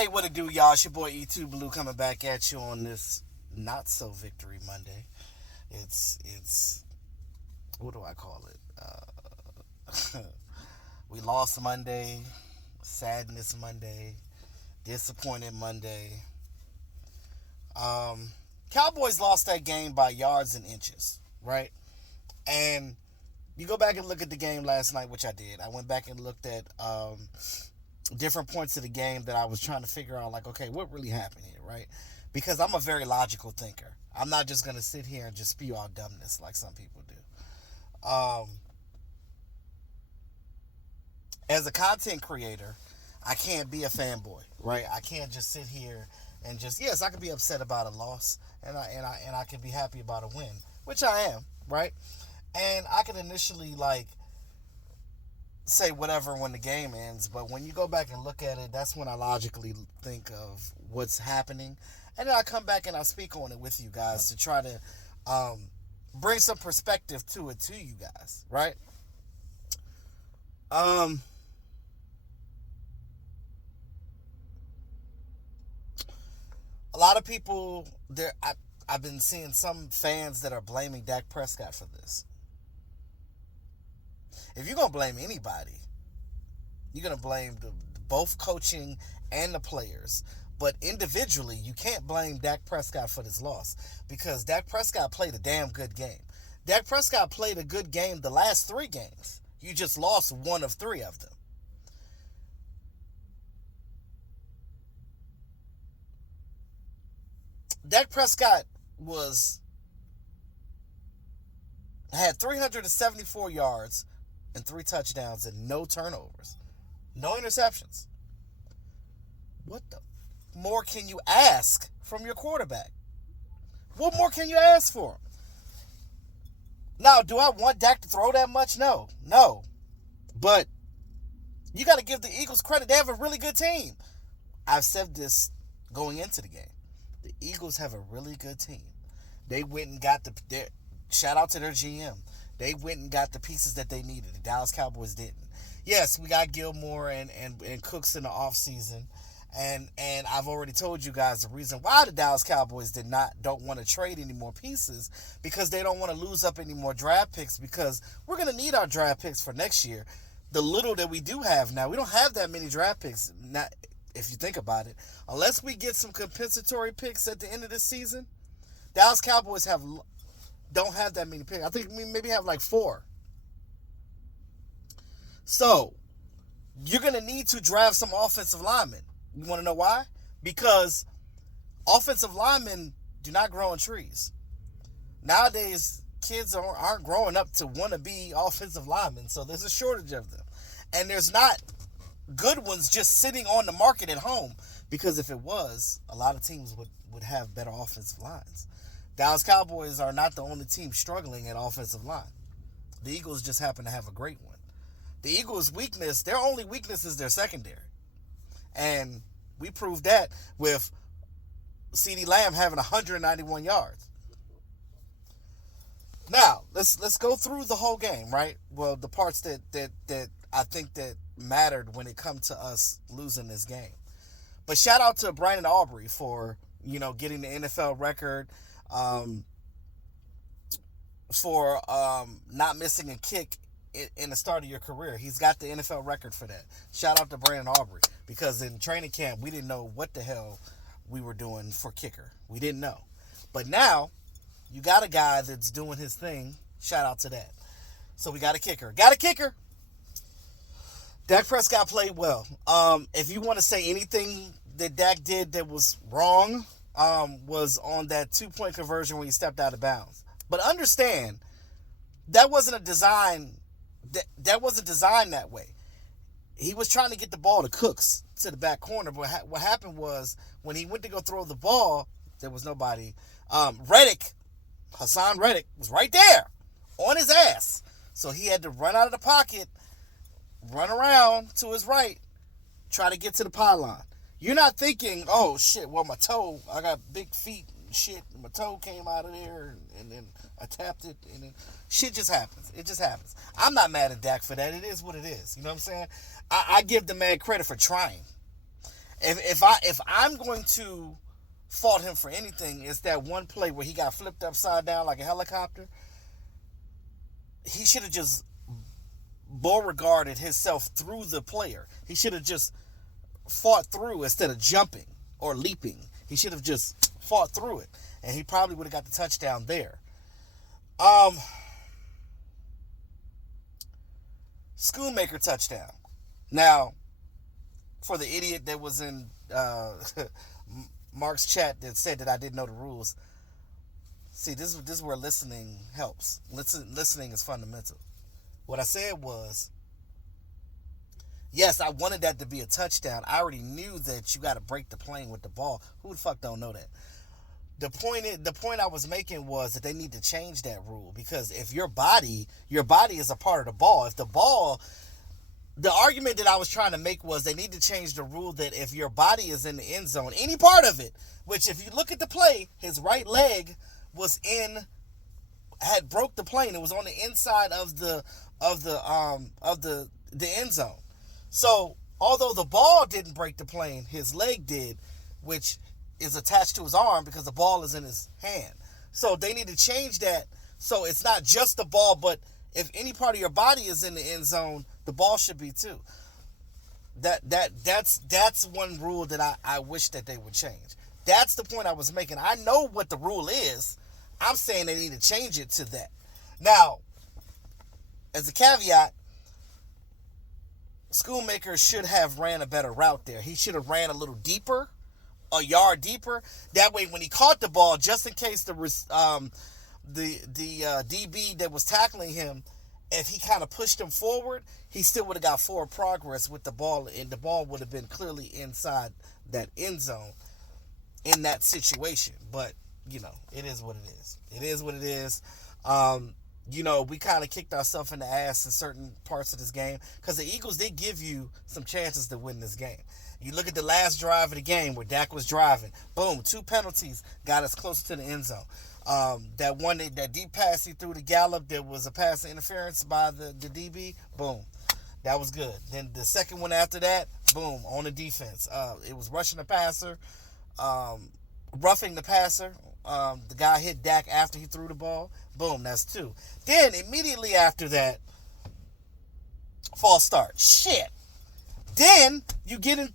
Hey, what it do, y'all? It's your boy E2 Blue coming back at you on this not so victory Monday. It's what do I call it? We lost Monday, sadness Monday, disappointed Monday. Um, Cowboys lost that game by yards and inches, right? And you go back and look at the game last night, which I did. I went back and looked at different points of the game that I was trying to figure out, like, okay, what really happened here, right? Because I'm a very logical thinker. I'm not just going to sit here and just spew out dumbness like some people do. As a content creator, I can't be a fanboy, right? I can't just sit here and just, yes, I could be upset about a loss, and I can be happy about a win, which I am, right? And I can initially like say whatever when the game ends, but when you go back and look at it, that's when I logically think of what's happening, and then I come back and I speak on it with you guys to try to bring some perspective to it to you guys, right? Um, a lot of people there. I've been seeing some fans that are blaming Dak Prescott for this. If you're gonna blame anybody, you're gonna blame both coaching and the players. But individually, you can't blame Dak Prescott for this loss because Dak Prescott played a damn good game. Dak Prescott played a good game the last three games. You just lost one of three of them. Dak Prescott was had 374 yards and three touchdowns and no turnovers, no interceptions. What the more can you ask from your quarterback? What more can you ask for him? Now, do I want Dak to throw that much? No. But you got to give the Eagles credit. They have a really good team. I've said this going into the game. The Eagles have a really good team. They went and got shout out to their GM. They went and got the pieces that they needed. The Dallas Cowboys didn't. Yes, we got Gilmore and Cooks in the offseason. And I've already told you guys the reason why the Dallas Cowboys don't want to trade any more pieces, because they don't want to lose up any more draft picks, because we're going to need our draft picks for next year. The little that we do have now, we don't have that many draft picks, not if you think about it. Unless we get some compensatory picks at the end of this season, Dallas Cowboys don't have that many picks. I think we maybe have like four. So, you're going to need to draft some offensive linemen. You want to know why? Because offensive linemen do not grow on trees. Nowadays, kids aren't growing up to want to be offensive linemen, so there's a shortage of them. And there's not good ones just sitting on the market at home, because if it was, a lot of teams would have better offensive lines. Dallas Cowboys are not the only team struggling at offensive line. The Eagles just happen to have a great one. The Eagles' their only weakness is their secondary. And we proved that with CeeDee Lamb having 191 yards. Now, let's go through the whole game, right? Well, the parts that I think that mattered when it comes to us losing this game. But shout out to Brandon Aubrey for, getting the NFL record, for not missing a kick in the start of your career. He's got the NFL record for that. Shout out to Brandon Aubrey, because in training camp, we didn't know what the hell we were doing for kicker. We didn't know. But now, you got a guy that's doing his thing. Shout out to that. So we got a kicker. Dak Prescott played well. If you want to say anything that Dak did that was wrong, was on that 2-point conversion when he stepped out of bounds. But understand, that wasn't a design. That wasn't designed that way. He was trying to get the ball to Cooks to the back corner, but what happened was when he went to go throw the ball, there was nobody. Hassan Reddick was right there on his ass, so he had to run out of the pocket, run around to his right, try to get to the pylon. You're not thinking, oh shit, well I got big feet and shit, my toe came out of there and then I tapped it, and then shit just happens. It just happens. I'm not mad at Dak for that. It is what it is. You know what I'm saying? I give the man credit for trying. If I'm going to fault him for anything, it's that one play where he got flipped upside down like a helicopter. He should have just Beauregarded himself through the player. He should have just fought through instead of jumping or leaping. He should have just fought through it, and he probably would have got the touchdown there. Schoonmaker touchdown. Now, for the idiot that was in Mark's chat that said that I didn't know the rules, see, this is where listening helps. Listening is fundamental. What I said was, yes, I wanted that to be a touchdown. I already knew that you got to break the plane with the ball. Who the fuck don't know that? The point I was making was that they need to change that rule, because if your body is a part of the ball. If the argument that I was trying to make was they need to change the rule that if your body is in the end zone, any part of it, which if you look at the play, his right leg had broke the plane. It was on the inside of the end zone. So although the ball didn't break the plane, his leg did, which is attached to his arm because the ball is in his hand. So they need to change that so it's not just the ball, but if any part of your body is in the end zone, the ball should be too. That's one rule that I wish that they would change. That's the point I was making. I know what the rule is. I'm saying they need to change it to that. Now, as a caveat, Schoonmaker should have ran a better route there. He should have ran a little deeper, a yard deeper. That way, when he caught the ball, just in case the DB that was tackling him, if he kind of pushed him forward, he still would have got forward progress with the ball, and the ball would have been clearly inside that end zone in that situation. But, it is what it is. It is what it is. We kind of kicked ourselves in the ass in certain parts of this game because the Eagles did give you some chances to win this game. You look at the last drive of the game where Dak was driving. Boom, 2 penalties got us closer to the end zone. That deep pass he threw to Gallup, there was a pass interference by the DB. Boom, that was good. Then the second one after that, boom, on the defense. It was rushing the passer, roughing the passer. The guy hit Dak after he threw the ball. Boom, that's 2. Then immediately after that, false start. Shit. Then you get in.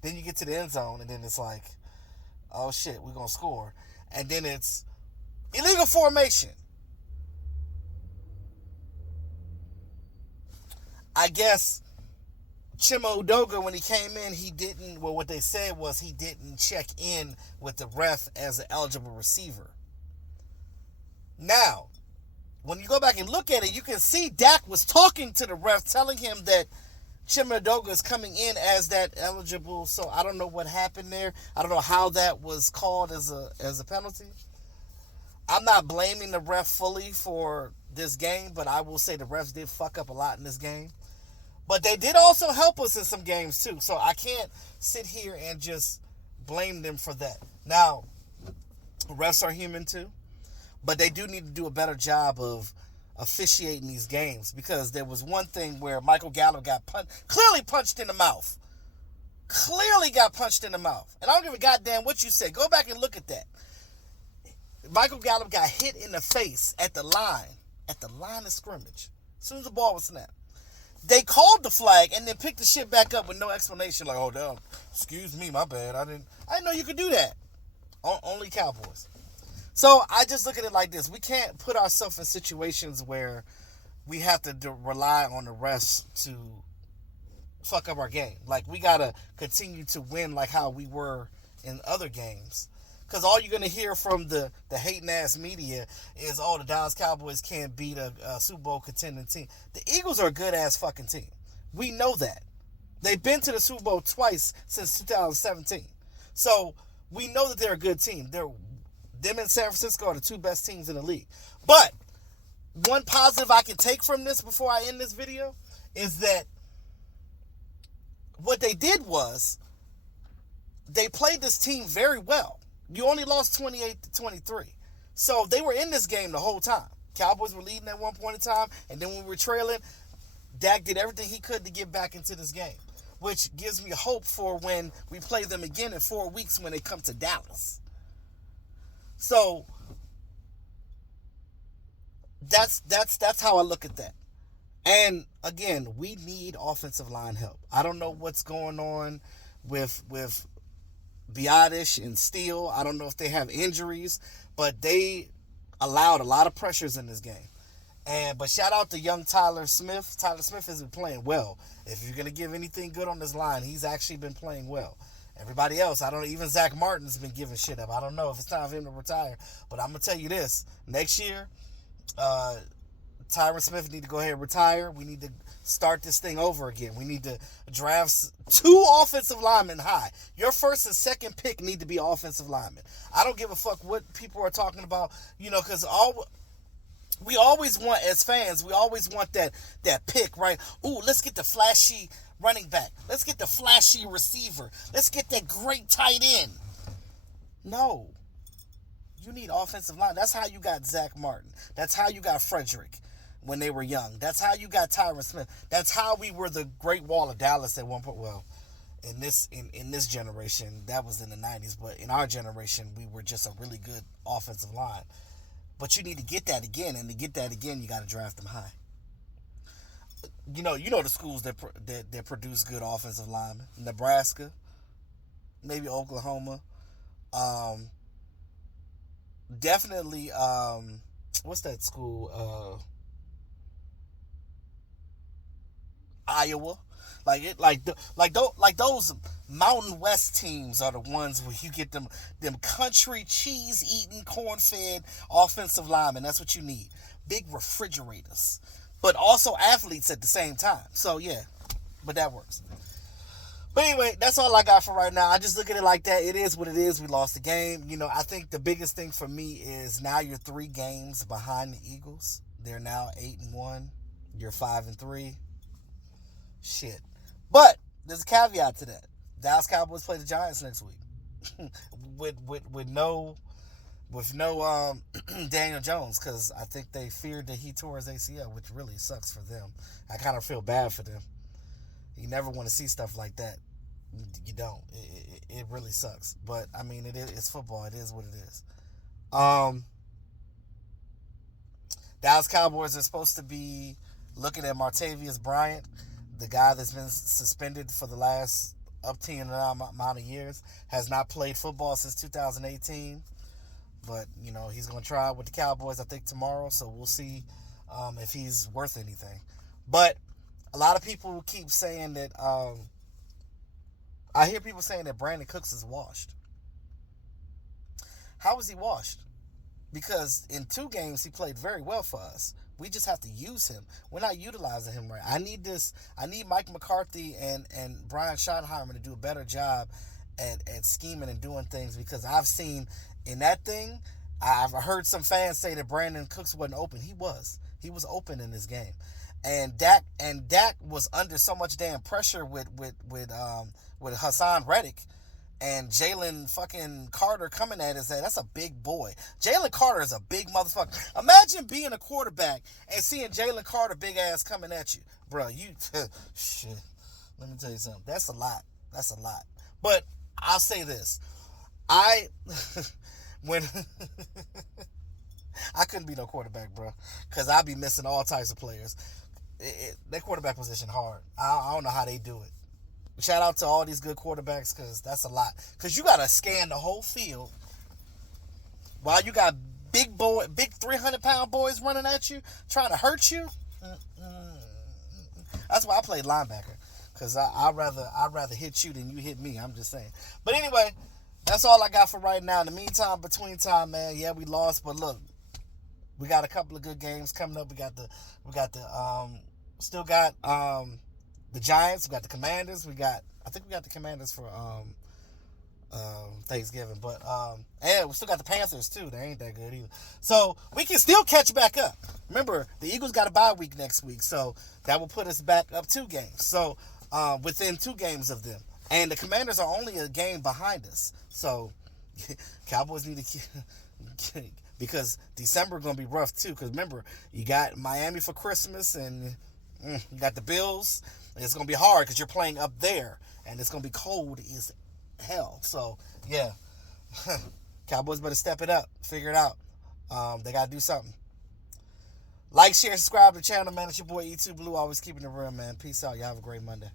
Then you get to the end zone, and then it's like, oh shit, we're gonna score. And then it's illegal formation. I guess Chima Udoga, when he came in, what they said was he didn't check in with the ref as an eligible receiver. Now, when you go back and look at it, you can see Dak was talking to the ref, telling him that Chima Udoga is coming in as that eligible. So I don't know what happened there. I don't know how that was called as a penalty. I'm not blaming the ref fully for this game, but I will say the refs did fuck up a lot in this game. But they did also help us in some games too. So I can't sit here and just blame them for that. Now, refs are human too. But they do need to do a better job of officiating these games, because there was one thing where Michael Gallup got clearly punched in the mouth. Clearly got punched in the mouth. And I don't give a goddamn what you say. Go back and look at that. Michael Gallup got hit in the face at the line of scrimmage, as soon as the ball was snapped. They called the flag and then picked the shit back up with no explanation. Like, oh, damn, excuse me, my bad. I didn't know you could do that. Only Cowboys. So I just look at it like this. We can't put ourselves in situations where we have to rely on the refs to fuck up our game. Like, we got to continue to win like how we were in other games. Because all you're going to hear from the hating-ass media is, oh, the Dallas Cowboys can't beat a Super Bowl contending team. The Eagles are a good-ass fucking team. We know that. They've been to the Super Bowl twice since 2017. So we know that they're a good team. Them and San Francisco are the 2 best teams in the league. But one positive I can take from this before I end this video is that what they did was they played this team very well. You only lost 28-23. So they were in this game the whole time. Cowboys were leading at one point in time, and then when we were trailing, Dak did everything he could to get back into this game. which gives me hope for when we play them again in 4 weeks when they come to Dallas. So that's how I look at that. And again, we need offensive line help. I don't know what's going on with Biotish and Steele. I don't know if they have injuries, but they allowed a lot of pressures in this game. But shout out to young Tyler Smith. Tyler Smith has been playing well. If you're gonna give anything good on this line, he's actually been playing well. Everybody else, I don't know, even Zach Martin's been giving shit up. I don't know if it's time for him to retire. But I'm gonna tell you this. Next year, Tyron Smith need to go ahead and retire. We need to start this thing over again. We need to draft 2 offensive linemen high. Your first and second pick need to be offensive linemen. I don't give a fuck what people are talking about, because we always want, as fans, we always want that pick, right? Ooh, let's get the flashy running back. Let's get the flashy receiver. Let's get that great tight end. No. You need offensive line. That's how you got Zach Martin. That's how you got Frederick when they were young. That's how you got Tyron Smith. That's how we were the Great Wall of Dallas at one point. Well, in this generation, that was in the 90s, but in our generation, we were just a really good offensive line. But you need to get that again, and to get that again, you got to draft them high. You know the schools that produce good offensive linemen. Nebraska, maybe Oklahoma. Definitely, what's that school? Iowa. Those Mountain West teams are the ones where you get them country cheese eating, corn fed offensive linemen. That's what you need. Big refrigerators, but also athletes at the same time. So yeah, but that works. But anyway, that's all I got for right now. I just look at it like that. It is what it is. We lost the game. I think the biggest thing for me is now you're 3 games behind the Eagles. They're now 8-1. You're 5-3. Shit. But there's a caveat to that. Dallas Cowboys play the Giants next week. with no Daniel Jones, because I think they feared that he tore his ACL, which really sucks for them. I kind of feel bad for them. You never want to see stuff like that. You don't. It really sucks. But, I mean, it's football. It is what it is. Dallas Cowboys are supposed to be looking at Martavius Bryant, the guy that's been suspended for the last up to an amount of years, has not played football since 2018. But, he's going to try with the Cowboys, I think, tomorrow. So we'll see if he's worth anything. But a lot of people keep saying that, I hear people saying that Brandon Cooks is washed. How is he washed? Because in 2 games, he played very well for us. We just have to use him. We're not utilizing him right. I need Mike McCarthy and Brian Schottenheimer to do a better job at scheming and doing things, because I've seen in that thing, I've heard some fans say that Brandon Cooks wasn't open. He was. He was open in this game. And Dak was under so much damn pressure with Hassan Reddick and Jalen fucking Carter coming at his head. That's a big boy. Jalen Carter is a big motherfucker. Imagine being a quarterback and seeing Jalen Carter big ass coming at you. Bro, shit. Let me tell you something. That's a lot. But I'll say this. When I couldn't be no quarterback, bro, because I'd be missing all types of players. That quarterback position hard. I don't know how they do it. Shout out to all these good quarterbacks, because that's a lot. Because you got to scan the whole field while you got big 300-pound boys running at you, trying to hurt you. That's why I played linebacker, because I'd rather hit you than you hit me. I'm just saying. But anyway, that's all I got for right now. In the meantime, between time, man, yeah, we lost, but look, we got a couple of good games coming up. We got the Giants. We got the Commanders. I think we got the Commanders for Thanksgiving. But and we still got the Panthers too. They ain't that good either. So we can still catch back up. Remember, the Eagles got a bye week next week, so that will put us back up 2 games. So within 2 games of them, and the Commanders are only a game behind us. So Cowboys need to because December gonna be rough too. Because remember, you got Miami for Christmas, and you got the Bills. It's going to be hard because you're playing up there, and it's going to be cold as hell. So, yeah. Cowboys better step it up. Figure it out. They got to do something. Like, share, subscribe to the channel, man. It's your boy E2 Blue, always keeping it real, man. Peace out. Y'all have a great Monday.